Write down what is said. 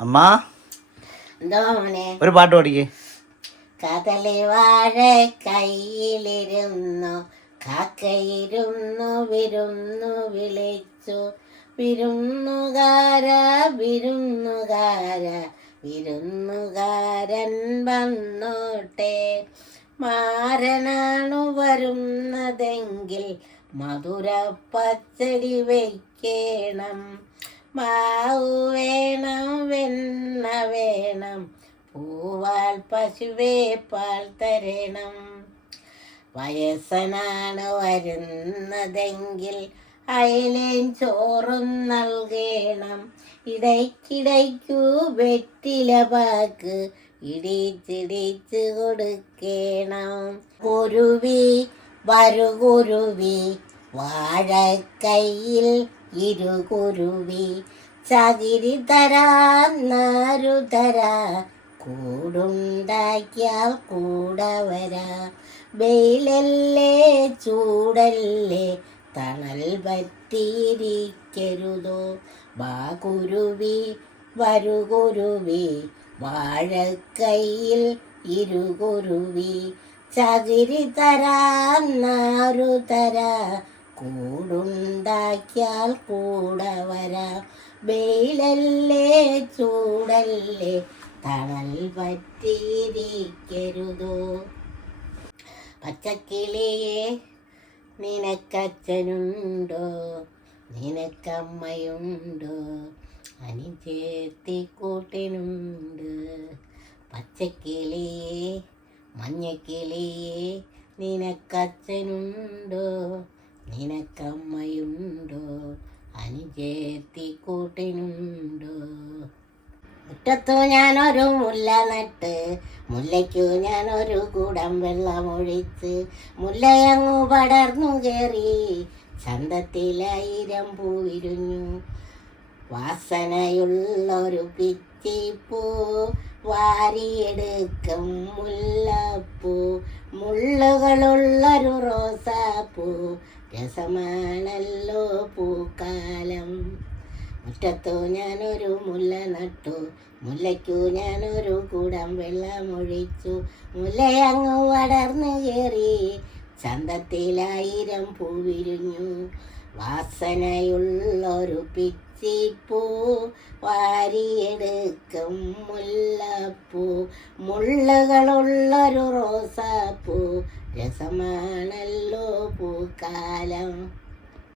അമ്മ. എന്താ മോനെ? ഒരു പാട്ട് പാടിക്കേ. കഥലി വാഴ കയ്യിലിരുന്നു കാക്കയിരുന്നു വിരുന്നു വിളിച്ചു. വിരുന്നുകാര വിരുന്നുകാര വിരുന്നുകാരൻ വന്നോട്ടെ. മാരനാണു വരുന്നതെങ്കിൽ മധുര പച്ചടി വയ്ക്കണം. മാവു വേണം വെണ്ണ വേണം പൂവാൽ പശുവേ പാൽ തരണം. വയസ്സനാണ് വരുന്നതെങ്കിൽ അയലേൻ ചോറും നൽകണം. ഇടയ്ക്കിടയ്ക്കു വെറ്റില പാക്ക് ഇടിച്ചിടിച്ച് കൊടുക്കണം. കുരുവി വരുകുരുവി വാഴക്കൈയിൽ ഇരുകുരുവി ചകിരി തരാ നാരു തരാ. കൂടുണ്ടാക്കിയാൽ കൂടെ വരാ. വെയിലല്ലേ ചൂടല്ലേ തണൽ പറ്റിയിരിക്കരുതോ. വാ കുരുവി വരുകുരുവി വാഴക്കൈയിൽ ഇരുകുരുവി ചകിരി തരാ തരാ. കൂടുണ്ടാക്കിയാൽ കൂടെ വരാം. വെയിലല്ലേ ചൂടല്ലേ തണൽ പറ്റിയിരിക്കരുതോ? പച്ചക്കിളിയെ നിനക്കച്ഛനുണ്ടോ? നിനക്കമ്മയുണ്ടോ? അനിചേത്തി കൂട്ടിനുണ്ട് പച്ചക്കിളിയെ മഞ്ഞക്കിളിയെ നിനക്കച്ഛനുണ്ടോ? നിനക്കമ്മയുണ്ടോ? അനുചേത്തി കൂട്ടിനുണ്ടോ? മുറ്റത്തു ഞാനൊരു മുല്ല നട്ട് മുല്ലയ്ക്കു ഞാനൊരു കൂടം വെള്ളമൊഴിച്ച് മുല്ലയങ്ങു പടർന്നു കയറി ചന്തത്തിലായിരം പൂവിരുഞ്ഞു വാസനയുള്ളൊരു പിച്ചിപ്പൂ വാരിയെടുക്കും മുല്ലപ്പൂ. മുള്ളുകളുള്ളൊരു റോസാപ്പൂ രസമാണല്ലോ പൂക്കാലം. മുറ്റത്തു ഞാനൊരു മുല്ല നട്ടു. മുല്ലയ്ക്കു ഞാനൊരു കൂടം വെള്ളമൊഴിച്ചു. മുല്ലയങ്ങു വടർന്നു കയറി ചന്തത്തിലായിരം പൂവിരിഞ്ഞു. വാസനയുള്ളൊരു പിച്ചിപ്പൂ വാരിയെടുക്കും മുല്ലപ്പൂ. മുള്ളകളുള്ളൊരു റോസാപ്പൂ. രസമാണല്ലോ പൂക്കാലം.